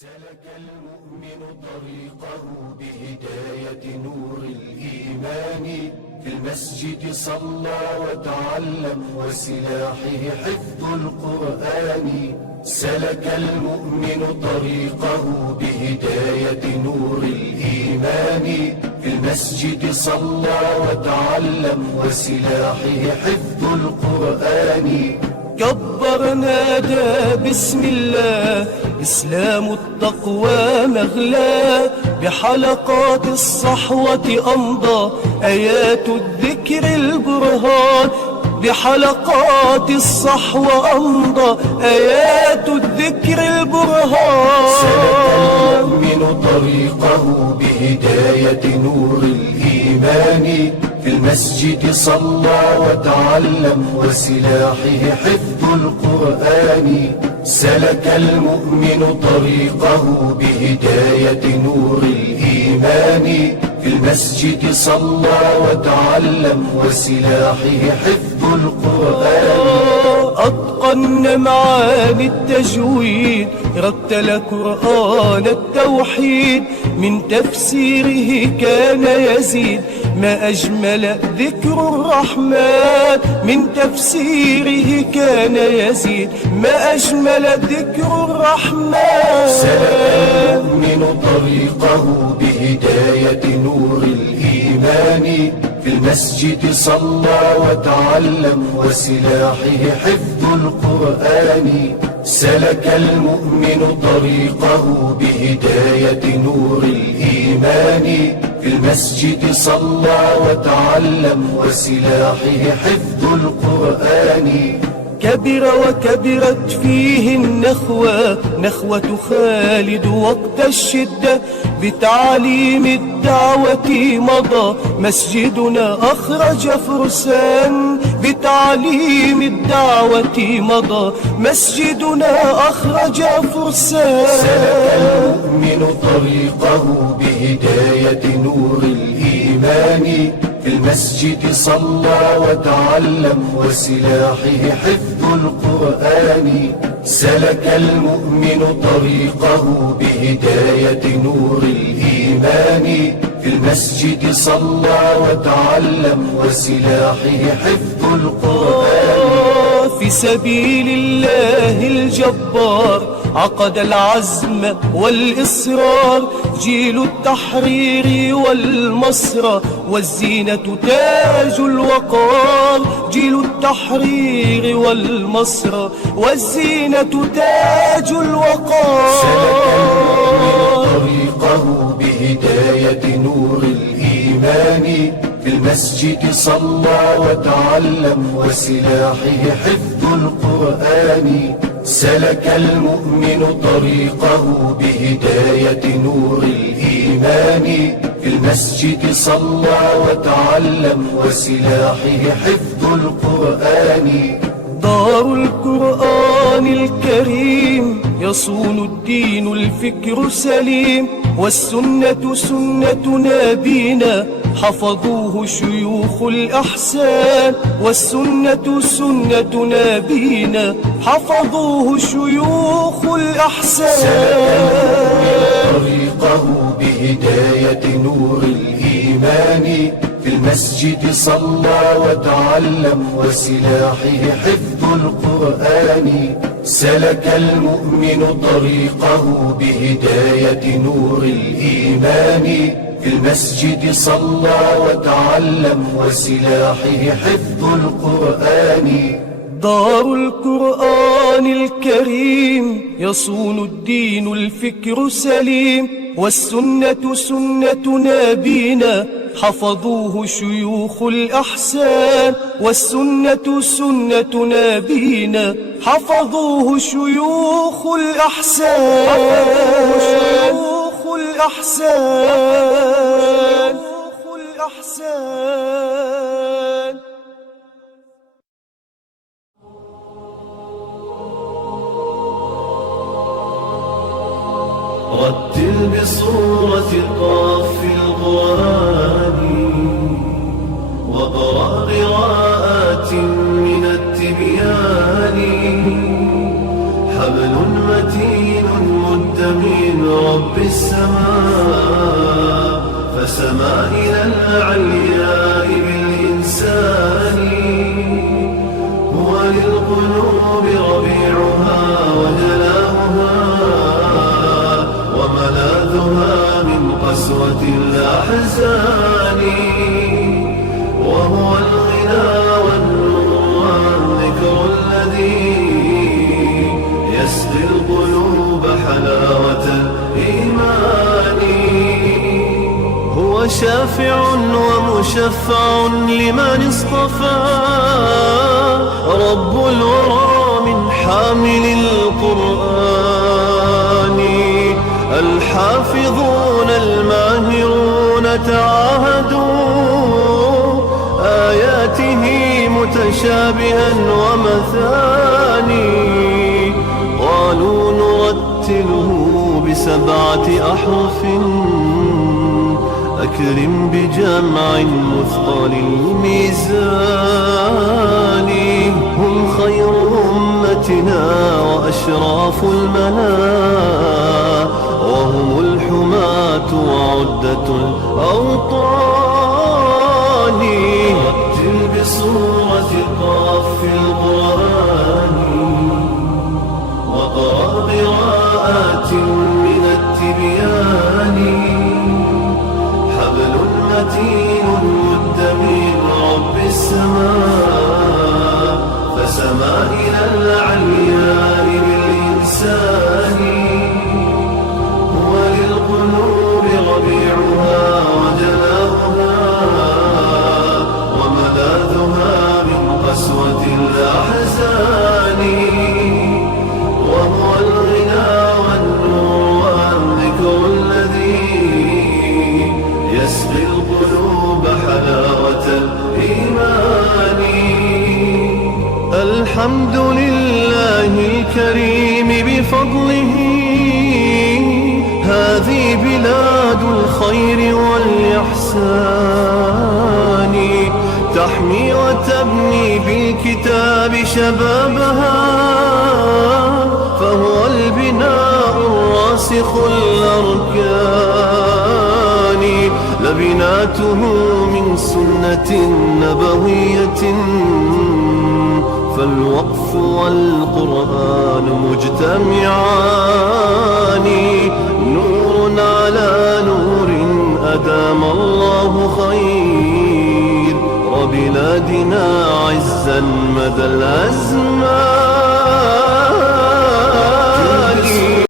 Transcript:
سلك المؤمن طريقه بهداية نور الإيمان، في المسجد صلى وتعلم وسلاحه حفظ القرآن. سلك المؤمن طريقه بهداية نور الإيمان، في المسجد صلى وتعلم وسلاحه حفظ القرآن. كبر نادى بسم الله، إسلام التقوى مغلى، بحلقات الصحوة أمضى آيات الذكر البرهان. بحلقات الصحوة أمضى آيات الذكر البرهان. سلك المؤمن طريقه بهداية نور الإيمان، في المسجد صلى وتعلم وسلاحه حفظ القرآن. سلك المؤمن طريقه بهداية نور الإيمان، في المسجد صلى وتعلم وسلاحه حفظ القرآن. أتقن معاني التجويد، رتل قرآن التوحيد، من تفسيره كان يزيد ما أجمل ذكر الرحمن. من تفسيره كان يزيد ما أجمل ذكر الرحمن. سلك المؤمن طريقه بهداية نور الإيمان، في المسجد صلى وتعلم وسلاحه حفظ القرآن. سلك المؤمن طريقه بهداية نور الإيمان، في المسجد صلى وتعلم وسلاحه حفظ القرآن. كبر وكبرت فيه النخوة، نخوة خالد وقت الشدة، بتعليم الدعوة مضى مسجدنا أخرج فرسان. بتعليم الدعوة مضى مسجدنا أخرج فرسان. سلك المؤمن طريقه بهداية نور الإيمان، في المسجد صلى وتعلم وسلاحه حفظ القرآن. سلك المؤمن طريقه بهداية نور الإيمان، في المسجد صلى وتعلم وسلاحه حفظ القرآن. في سبيل الله الجبار عقد العزم والإصرار، جيل التحرير والمسرى والزينة تاج الوقار. جيل التحرير والمسرى والزينة تاج الوقار. سلك المؤمن طريقه بهداية نور الإيمان، في المسجد صلى وتعلم وسلاحه حفظ القرآن. سلك المؤمن طريقه بهداية نور الإيمان، في المسجد صلى وتعلم وسلاحه حفظ القرآن. دار القرآن الكريم يصون الدين الفكر سليم، والسنة سنة نبينا حفظوه شيوخ الأحسان. والسنة سنة نبينا حفظوه شيوخ الأحسان. سلك طريقه بهداية نور الإيمان، في المسجد صلى وتعلم وسلاحه حفظ القرآن. سلك المؤمن طريقه بهداية نور الإيمان، في المسجد صلى وتعلم وسلاحه حفظ القرآن. دار القرآن الكريم يصون الدين الفكر سليم، والسنة سنة نبينا حفظوه شيوخ الأحسان. والسنة سنة نبينا حفظوه شيوخ الأحسان. حفظوه شيوخ الأحسان. رتل بصورة قاف القرآن، واقرأ قراءات من التبيان. حبل متين مد من رب السماء فسما إلى العلياء بالإنسان هو للقلوب ربيعها وجلاؤها وملاذها من قسوة الأحزان وهو الغنى والنور والذكر الذي يسقي القلوب حلاوة الإيمان هو شافع ومشفع لمن اصطفى رب الورى من حامل القرآن الحافظون الماهرون تعاهدوا آياته متشابها ومثاني قالوا نرتله ب7 أحرف أكرم بجمع مثقل الميزان هم خير أمتنا وأشراف الملا وهم الحماة وعدة الأوطان رتل بصورة قاف في القرآن وقرأ قراءات من التبيان حبل متين مد من رب السماء فسما إلى العلياء بالإنسان هو للقلوب ربيعها وجلاؤها وملاذها من قسوة الأحزان وهو الغنى والنور والذكر الذي يسقي القلوب حلاوة الإيمان الحمد لله الكريم بفضله هذه بلاد الخير والإحسان تحمي وتبني بالكتاب شبابها فهو البناء الراسخ الأركان لبناته من سنة نبوية فالوقف والقرآن مجتمعان نور على نور أدام الله خير وبلادنا عزا مدى الأزمان